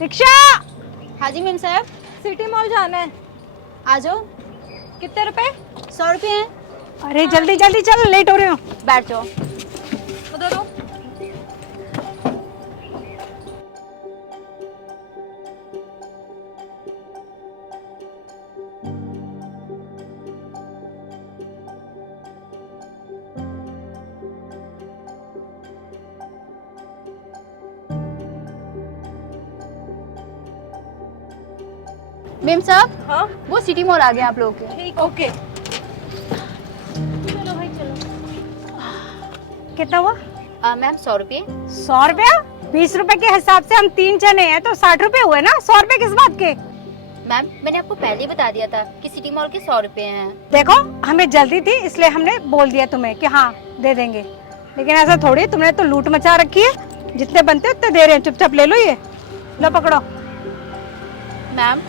Rickshaw. हाँ जी ma'am साहब। City mall जाना है। आ जाओ। कितने रुपए? 100 रुपये हैं। अरे जल्दी जल्दी चल, लेट हो रहे हो। बैठ जाओ। उधर हो। मैम साहब हाँ वो सिटी मॉल आ गए आप लोगों के। ठीक, ओके। चलो भाई चलो। कितना हुआ? मैम 100 रुपये। 100 रुपया? 20 रुपए के हिसाब से हम 3 जने हैं तो 60 रुपए हुए ना। 100 रुपए किस बात के? मैम मैंने आपको पहले ही बता दिया था कि सिटी मॉल के 100 रुपये हैं। देखो हमें जल्दी थी इसलिए हमने बोल दिया तुम्हें कि हाँ दे देंगे, लेकिन ऐसा थोड़ी, तुमने तो लूट मचा रखी है। जितने बनते उतने दे रहे हैं, चुपचाप ले लो। ये लो पकड़ो। मैम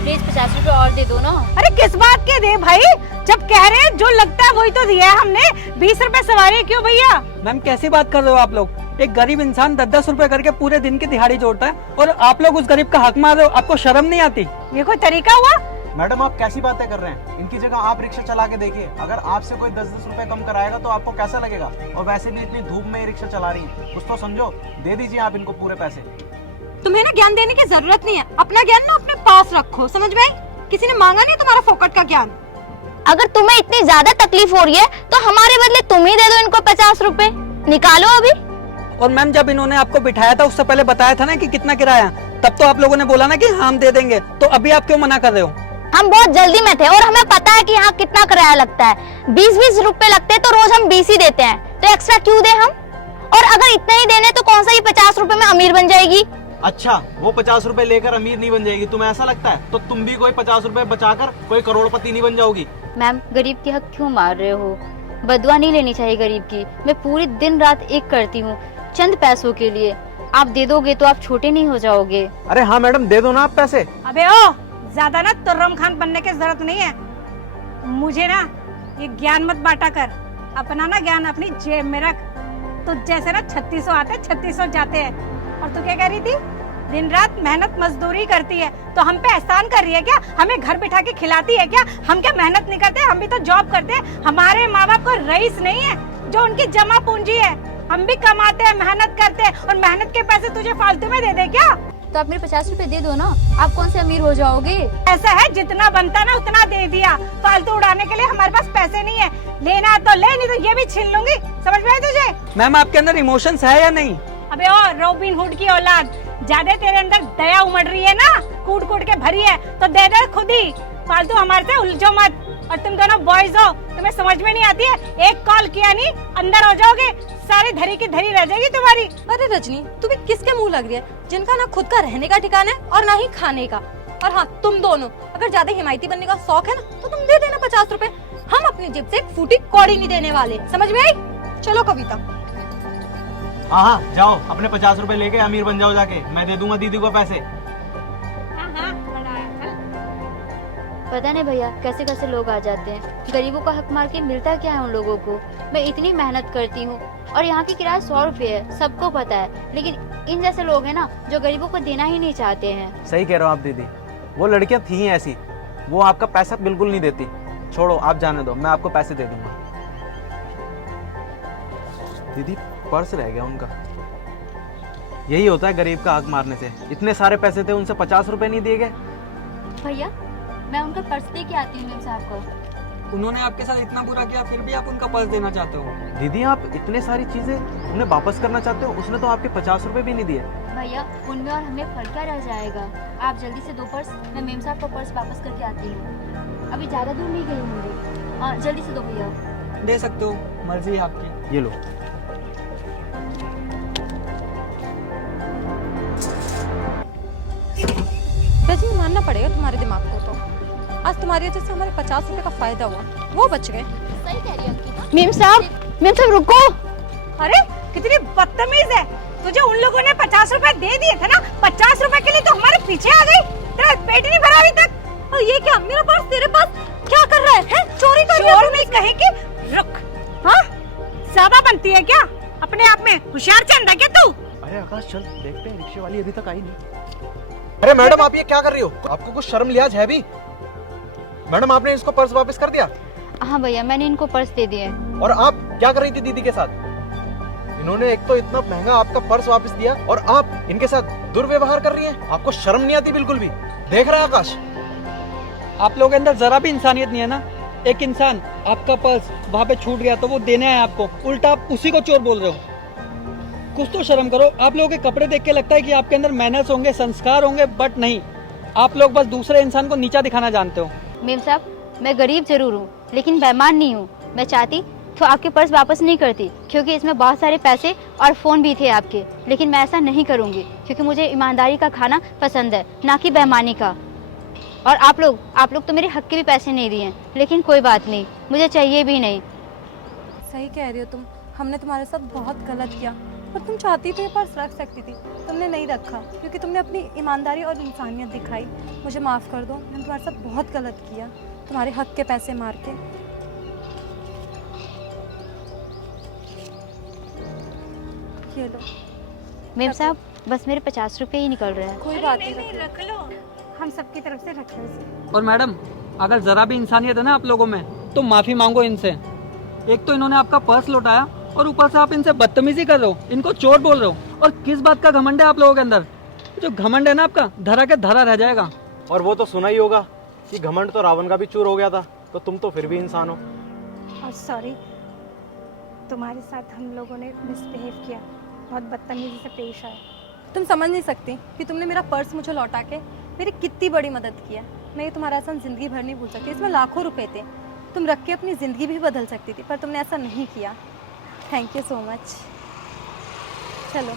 प्लीज 50 रुपये और दे दो ना। अरे किस बात के दे भाई, जब कह रहे हैं जो लगता है वही तो दिया है हमने। 20 रुपए सवारी क्यों भैया? मैम कैसी बात कर रहे हो आप लोग? एक गरीब इंसान 10-10 रुपए करके पूरे दिन की दिहाड़ी जोड़ता है और आप लोग उस गरीब का हक मार रहे हो। आपको शर्म नहीं आती? ये कोई तरीका हुआ? मैडम आप कैसी बातें कर रहे हैं? इनकी जगह आप रिक्शा चला के देखिए, अगर आपसे कोई 10-10 रुपए कम कराएगा तो आपको कैसा लगेगा? और वैसे भी इतनी धूप में रिक्शा चला रही है, कुछ तो समझो। दे दीजिए आप इनको पूरे पैसे। तुम्हें ना ज्ञान देने की जरूरत नहीं है। अपना ज्ञान ना अपने पास रखो, समझ में आई? किसी ने मांगा नहीं तुम्हारा फोकट का ज्ञान। अगर तुम्हें इतनी ज्यादा तकलीफ हो रही है तो हमारे बदले तुम ही दे दो इनको 50 रुपए। निकालो अभी। और मैम जब इन्होंने आपको बिठाया था उससे पहले बताया था ना कि कितना किराया, तब तो आप लोगों ने बोला ना कि हम दे देंगे, तो अभी आप क्यों मना कर रहे हो? हम बहुत जल्दी में थे और हमें पता है कि यहाँ कितना किराया लगता है। 20-20 रुपए लगते हैं तो रोज हम 20 ही देते हैं, तो एक्स्ट्रा क्यों दे हम? और अगर इतना ही देने तो कौन सा ये 50 रुपए में अमीर बन जाएगी? अच्छा वो 50 रुपए लेकर अमीर नहीं बन जाएगी, तुम्हें ऐसा लगता है? तो तुम भी कोई 50 रुपए बचाकर कोई करोड़पति नहीं बन जाओगी। मैम गरीब की हक क्यों मार रहे हो? बदुआ नहीं लेनी चाहिए गरीब की। मैं पूरी दिन रात एक करती हूँ चंद पैसों के लिए। आप दे दोगे तो आप छोटे नहीं हो जाओगे। अरे हाँ मैडम दे दो ना आप पैसे। अबे ओ, ज्यादा ना तुर्रम खान बनने की जरूरत नहीं है। मुझे ना ये ज्ञान मत बांटा कर। अपना ना ज्ञान अपनी जेब में रख। तुझ जैसे ना 3600 आते 3600 जाते हैं। और तू क्या कह रही थी? दिन रात मेहनत मजदूरी करती है तो हम पे एहसान कर रही है क्या? हमें घर बिठा के खिलाती है क्या? हम क्या मेहनत नहीं करते? हम भी तो जॉब करते हैं। हमारे माँ बाप को रईस नहीं है जो उनकी जमा पूंजी है। हम भी कमाते हैं, मेहनत करते हैं, और मेहनत के पैसे तुझे फालतू में दे दे क्या? तो आप मेरे 50 रुपए दे दो ना। आप कौन से अमीर हो जाओगे? ऐसा है जितना बनता ना उतना दे दिया। फालतू उड़ाने के लिए हमारे पास पैसे नहीं है। लेना तो ले, नहीं तो ये भी छीन लूंगी। समझ में आई तुझे? मैम आपके अंदर इमोशंस है या नहीं? अबे ओ रॉबिन हुड की औलाद, ज्यादा तेरे अंदर दया उमड़ रही है ना, कूट कूट के भरी है, तो दे दे खुद ही। फालतू हमारे से उलझो मत। और तुम दोनों बॉयज हो, तुम्हें समझ में नहीं आती है? एक कॉल किया नहीं अंदर हो जाओगे, सारी धरी की धरी रह जाएगी तुम्हारी। अरे रजनी तुम्हें किसके मुंह लग रही है, जिनका ना खुद का रहने का ठिकाना है और ना ही खाने का। और हाँ तुम दोनों अगर ज्यादा हिमायती बनने का शौक है ना तो तुम दे देना 50 रुपए। हम अपनी जेब से एक फूटी कौड़ी नहीं देने वाले, समझ में आई? चलो कविता। हाँ हाँ जाओ, अपने 50 रुपए लेके अमीर बन जाओ जाके। मैं दे दूंगा दीदी को पैसे। हाँ हाँ बड़ा है, चल। पता नहीं भैया कैसे कैसे लोग आ जाते हैं। गरीबों का हक मार के मिलता क्या है उन लोगों को? मैं इतनी मेहनत करती हूँ और यहाँ की किराया 100 रुपए है, सबको पता है। लेकिन इन जैसे लोग हैं ना जो गरीबों को देना ही नहीं चाहते हैं। सही कह रहे हो आप दीदी, वो लड़कियां थी ऐसी, वो आपका पैसा बिल्कुल नहीं देती। छोड़ो आप जाने दो, मैं आपको पैसे दे दूंगा। दीदी पर्स रह गया उनका। यही होता है गरीब का हक मारने से। इतने सारे पैसे थे, उनसे 50 रुपए नहीं दिए गए। भैया मैं उनका पर्स दे के आती हूँ मैम साहब को। उन्होंने आपके साथ इतना बुरा किया फिर भी आप उनका पर्स देना चाहते हो? दीदी आप इतने सारी चीजें उन्हें वापस करना चाहते हो, उसने तो आपके 50 रुपए भी नहीं दिए। भैया उनमें और हमें फर्क क्या रह जाएगा? आप जल्दी से दो पर्स, मैं मेम साहब का पर्स वापस करके आती हूँ। अभी ज्यादा दूर नहीं गई होंगी। हाँ जल्दी से दो भैया। दे सकते हो, मर्जी है आपकी। ये लो। रजनी मानना पड़ेगा तुम्हारे दिमाग को। तो आज तुम्हारी वजह से हमारे 50 रुपए का फायदा हुआ, वो बच गए। सही कह रही है अंकिता। मेम साहब रुको। अरे कितनी बदतमीज है। तुझे उन लोगों ने 50 रुपए दे दिए थे ना, 50 रुपए के लिए तो हमारे पीछे आ गई। तेरा पेट नहीं भरा अभी तक। और ये क्या, मेरा पर्स तेरे पास क्या कर रहा है? चोरी कर रहा है? चोर नहीं कहेगी, रुक। हाँ ज्यादा बनती है क्या? अपने आप में होशियार चंद है क्या तू? अरे आकाश चल देखते हैं, रिक्शे वाली अभी तक आई नहीं। अरे मैडम आप ये क्या कर रही हो? आपको कुछ शर्म लिहाज है भी? मैडम आपने इसको पर्स वापस कर दिया? हाँ भैया, मैंने इनको पर्स दे दिए। और आप क्या कर रही थी दीदी के साथ? इन्होंने एक तो इतना महंगा आपका पर्स वापस दिया और आप इनके साथ दुर्व्यवहार कर रही हैं। आपको शर्म नहीं आती बिल्कुल भी? देख रहा है आकाश? आप लोगों के अंदर जरा भी इंसानियत नहीं है ना। एक इंसान आपका पर्स वहां पे छूट गया तो वो देने आया आपको, उल्टा आप उसी को चोर बोल रहे हो। कुछ तो शर्म करो। आप लोगों के कपड़े देख के लगता है कि आपके अंदर मैनर्स होंगे, संस्कार होंगे, बट नहीं, आप लोग बस दूसरे इंसान को नीचा दिखाना जानते हो। मेम साहब, मैं गरीब जरूर हूँ लेकिन बेईमान नहीं हूँ। मैं चाहती तो आपके पर्स वापस नहीं करती, क्योंकि इसमें बहुत सारे पैसे और फ़ोन भी थे आपके, लेकिन मैं ऐसा नहीं करूँगी क्योंकि मुझे ईमानदारी का खाना पसंद है, ना कि बेईमानी का। और आप लोग तो मेरे हक के भी पैसे नहीं दिए, लेकिन कोई बात नहीं, मुझे चाहिए भी नहीं। सही कह रही हो तुम, हमने तुम्हारे साथ बहुत गलत किया, पर तुम चाहती तो ये पर्स रख सकती थी, तुमने नहीं रखा क्योंकि तुमने अपनी ईमानदारी और इंसानियत दिखाई। मुझे माफ़ कर दो, मैंने तुम्हारे साथ बहुत गलत किया, तुम्हारे हक के पैसे मार के। ये लो। मेम साहब, बस मेरे 50 रुपये ही निकल रहे हैं। कोई बात नहीं, नहीं, रख लो, हम सबकी तरफ से रखे उसे। और मैडम, अगर जरा भी इंसानियत है ना आप लोगों में, तो माफी मांगो इनसे। एक तो इन्होंने आपका पर्स लौटाया और ऊपर से आप इनसे बदतमीजी कर रहे हो, इनको चोर बोल रहे हो। और किस बात का घमंड है आप लोगों के अंदर? जो घमंड है ना आपका, धरा के धरा रह जाएगा। और वो तो सुना ही होगा कि घमंड तो रावण का भी चूर हो गया था, तो तुम तो फिर भी इंसान हो। और सॉरी, तुम्हारे साथ हम लोगों ने मिसबिहेव किया, बहुत बदतमीजी से पेश आए। तुम समझ नहीं सकती कि तुमने मेरा पर्स मुझे लौटा के मेरी कितनी बड़ी मदद की है। मैं ये तुम्हारा एहसान ज़िंदगी भर नहीं भूल सकती। इसमें लाखों रुपए थे, तुम रख के अपनी ज़िंदगी भी बदल सकती थी, पर तुमने ऐसा नहीं किया। Thank you so much. चलो।